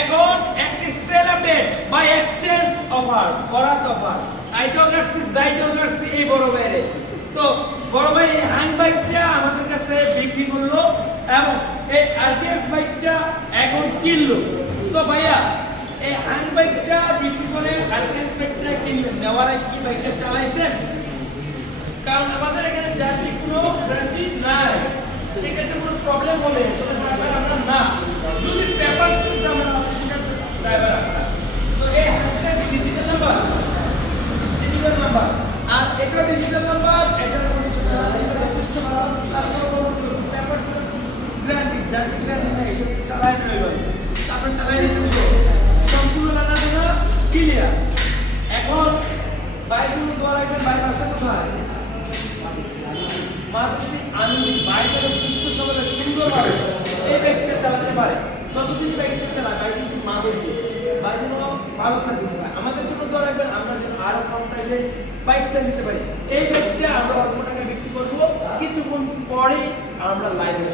এখন একটি সেলিব্রেট বা এক্সচেঞ্জ অফার করাত অফার আইতেও কাটছি যাইতেও কাটছি এই বড় ভাইরে। তো বড় ভাই এই হ্যাং বাইকটা আমাদের কাছে বিক্রি করলো এবং এই আরটিএস বাইকটা এখন কিনলো। তো ভাইয়া এই হ্যাং বাইকটা বিক্রি করে আরটিএস বাইকটা কিনলেন, নেওয়ার আগে কি বাইকটা চালাইছেন? কারণ আমাদের এখানে যাত্রী কোনো গ্যারান্টি নাই, সেক্ষেত্রে কোনো প্রবলেম হলে সেটা ড্রাইভার আমরা না, যদি পেপার আমরা ড্রাইভার আমরা। তো এই হ্যাংটা ডিজিটাল নাম্বার, ডিজিটাল নাম্বার, আর এটা ডিজিটাল নাম্বার, এটা পেপার গ্যারান্টি, যাত্রী গ্যারান্টি নাই, সেটা চালাই না এবার তারপর চালাই দিতে সম্পূর্ণ রান্না ক্লিয়ার। এখন বাইকগুলো দৌড়াইবেন, বাইক আসা কোথায়? মাধবী আনন্দিত বাইকের সুস্থ সবলে সুন্দরভাবে এই বাইকটা চালাতে পারে। যতদিন বাইকটা চালায় বাইক কিন্তু মাধবী বাইক যেন ভালো সার্ভিস পায়। আমাদের জন্য দৌড়াইবেন, আমরা যেন আরো কম প্রাইসে বাইক সেল দিতে পারি। এই বাইকটা আমরা অল্প টাকা বিক্রি করবো, কিছুক্ষণ পরে আমরা লাইভে